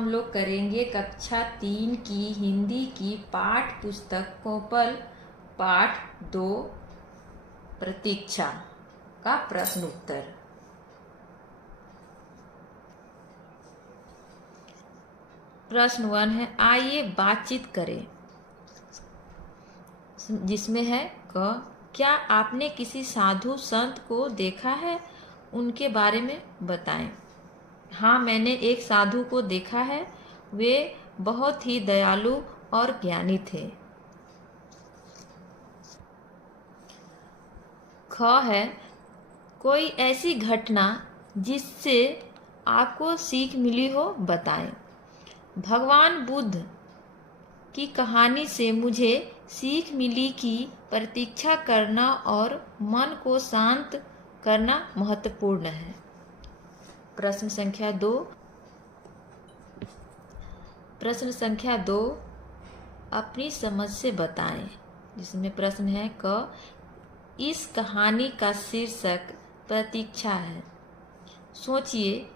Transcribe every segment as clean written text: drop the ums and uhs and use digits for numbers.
हम लोग करेंगे कक्षा 3 की हिंदी की पाठ पुस्तक कोपल पाठ 2 प्रतीक्षा का प्रश्न उत्तर। प्रश्न 1 है, आइए बातचीत करें, जिसमें है क, क्या आपने किसी साधु संत को देखा है, उनके बारे में बताएं। हाँ, मैंने एक साधु को देखा है, वे बहुत ही दयालु और ज्ञानी थे। ख है, कोई ऐसी घटना जिससे आपको सीख मिली हो, बताएं। भगवान बुद्ध की कहानी से मुझे सीख मिली कि प्रतीक्षा करना और मन को शांत करना महत्वपूर्ण है। प्रश्न संख्या 2 अपनी समझ से बताएं, जिसमें प्रश्न है क, इस कहानी का शीर्षक प्रतीक्षा है। सोचिए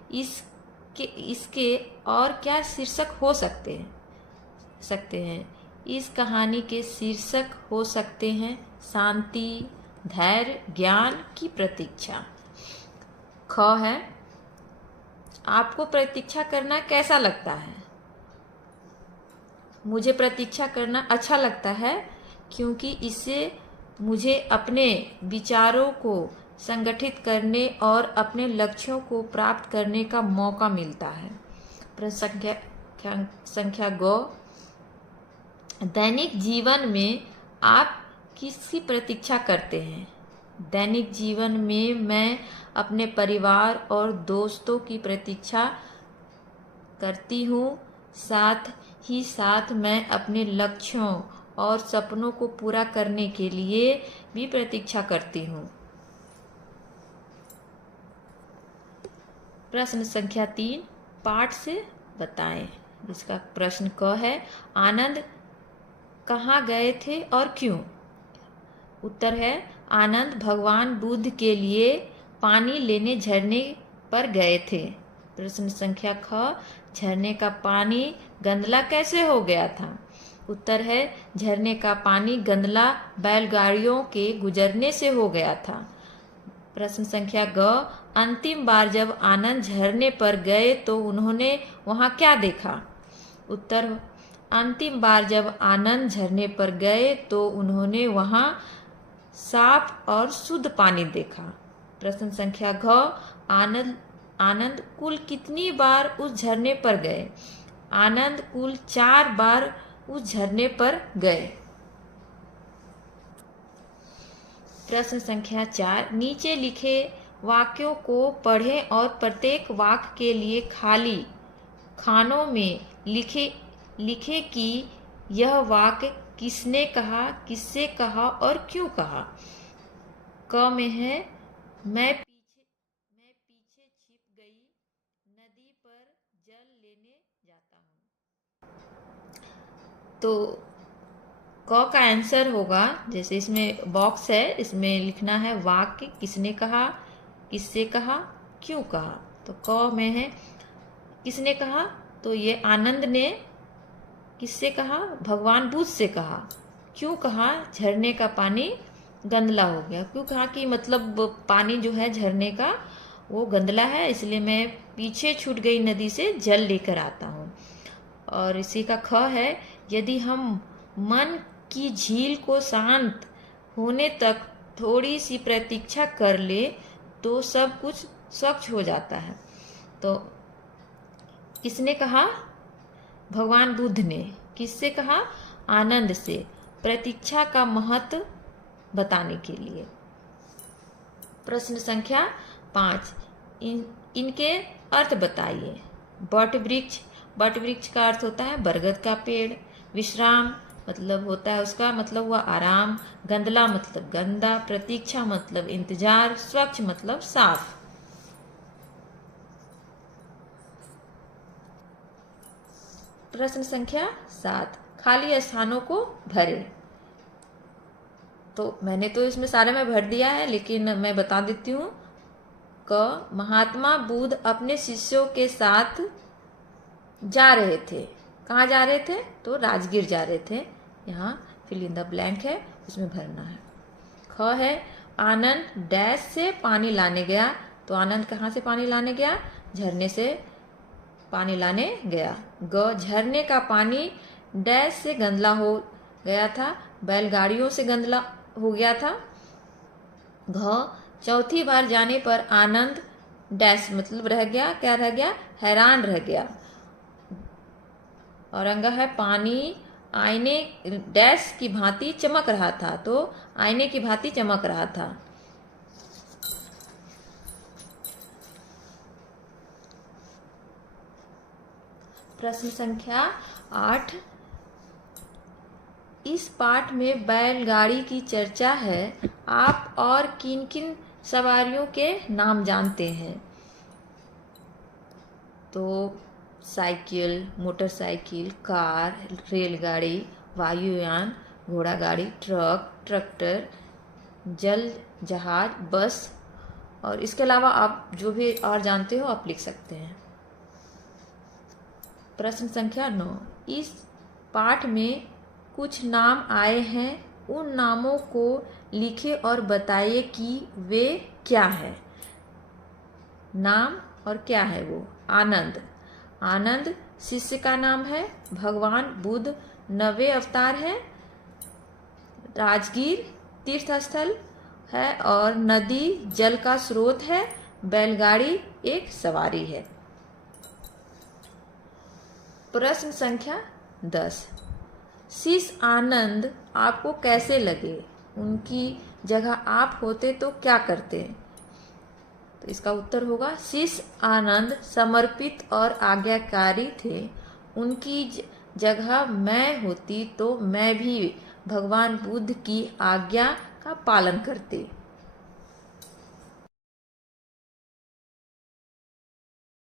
इसके और क्या शीर्षक हो सकते हैं। इस कहानी के शीर्षक हो सकते हैं शांति, धैर्य, ज्ञान की प्रतीक्षा। ख है, आपको प्रतीक्षा करना कैसा लगता है। मुझे प्रतीक्षा करना अच्छा लगता है क्योंकि इससे मुझे अपने विचारों को संगठित करने और अपने लक्ष्यों को प्राप्त करने का मौका मिलता है। प्रश्न संख्या ग, दैनिक जीवन में आप किसकी प्रतीक्षा करते हैं। दैनिक जीवन में मैं अपने परिवार और दोस्तों की प्रतीक्षा करती हूँ। साथ ही साथ मैं अपने लक्ष्यों और सपनों को पूरा करने के लिए भी प्रतीक्षा करती हूँ। प्रश्न संख्या 3, पाठ से बताएं। जिसका प्रश्न क है, आनंद कहाँ गए थे और क्यों। उत्तर है, आनंद भगवान बुद्ध के लिए पानी लेने झरने पर गए थे। प्रश्न संख्या ख, झरने का पानी गंदला कैसे हो गया था। उत्तर है, झरने का पानी गंदला बैलगाड़ियों के गुजरने से हो गया था। प्रश्न संख्या ग, अंतिम बार जब आनंद झरने पर गए तो उन्होंने वहां क्या देखा। उत्तर, अंतिम बार जब आनंद झरने पर गए तो उन्होंने वहां साफ और शुद्ध पानी देखा। प्रश्न संख्या घ, आनंद कुल कितनी बार उस झरने पर गए। आनंद कुल 4 बार उस झरने पर गए। प्रश्न संख्या 4, नीचे लिखे वाक्यों को पढ़ें और प्रत्येक वाक्य के लिए खाली खानों में लिखे कि यह वाक्य किसने कहा, किससे कहा और क्यों कहा। क में है, मैं पीछे छिप गई, नदी पर जल लेने जाता हूँ। तो क का आंसर होगा, जैसे इसमें बॉक्स है, इसमें लिखना है वाक्य किसने कहा, किससे कहा, क्यों कहा। तो क में है किसने कहा, तो ये आनंद ने किससे कहा, भगवान बुद्ध से कहा। क्यों कहा, झरने का पानी गंदला हो गया। क्यों कहा कि मतलब पानी जो है झरने का वो गंदला है, इसलिए मैं पीछे छूट गई नदी से जल लेकर आता हूँ। और इसी का ख है, यदि हम मन की झील को शांत होने तक थोड़ी सी प्रतीक्षा कर ले तो सब कुछ स्वच्छ हो जाता है। तो किसने कहा, भगवान बुद्ध ने। किससे कहा, आनंद से, प्रतीक्षा का महत्व बताने के लिए। प्रश्न संख्या 5, इनके अर्थ बताइए। बट वृक्ष का अर्थ होता है बरगद का पेड़। विश्राम मतलब होता है उसका मतलब हुआ आराम। गंदला मतलब गंदा। प्रतीक्षा मतलब इंतजार। स्वच्छ मतलब साफ। प्रश्न संख्या 7, खाली स्थानों को भरें। तो मैंने तो इसमें सारे में भर दिया है, लेकिन मैं बता देती हूँ। क, महात्मा बुद्ध अपने शिष्यों के साथ जा रहे थे। कहाँ जा रहे थे? तो राजगीर जा रहे थे। यहाँ फिल इन द ब्लैंक है, उसमें भरना है। ख है आनंद डैश से पानी लाने गया। तो आनंद कहाँ से पानी लाने गया? झरने से पानी लाने गया। ग झरने का पानी डैश से गंदला हो गया था, बैलगाड़ियों से गंदला हो गया था। घ चौथी बार जाने पर आनंद डैश मतलब रह गया, क्या रह गया? हैरान रह गया। और अंग है पानी आईने डैश की भांति चमक रहा था। तो आईने की भांति चमक रहा था। प्रश्न संख्या 8। इस पाठ में बैलगाड़ी की चर्चा है। आप और किन किन सवारियों के नाम जानते हैं? तो साइकिल, मोटरसाइकिल, कार, रेलगाड़ी, वायुयान, घोड़ा गाड़ी, ट्रक, ट्रैक्टर, जल जहाज, बस। और इसके अलावा आप जो भी और जानते हो आप लिख सकते हैं। प्रश्न संख्या 9। इस पाठ में कुछ नाम आए हैं, उन नामों को लिखें और बताइए कि वे क्या है। नाम और क्या है वो? आनंद, आनंद शिष्य का नाम है। भगवान बुद्ध 9वें अवतार है। राजगीर तीर्थ स्थल है और नदी जल का स्रोत है। बैलगाड़ी एक सवारी है। प्रश्न संख्या 10। शिष्य आनंद आपको कैसे लगे? उनकी जगह आप होते तो क्या करते? तो इसका उत्तर होगा शिष्य आनंद समर्पित और आज्ञाकारी थे। उनकी जगह मैं होती तो मैं भी भगवान बुद्ध की आज्ञा का पालन करती।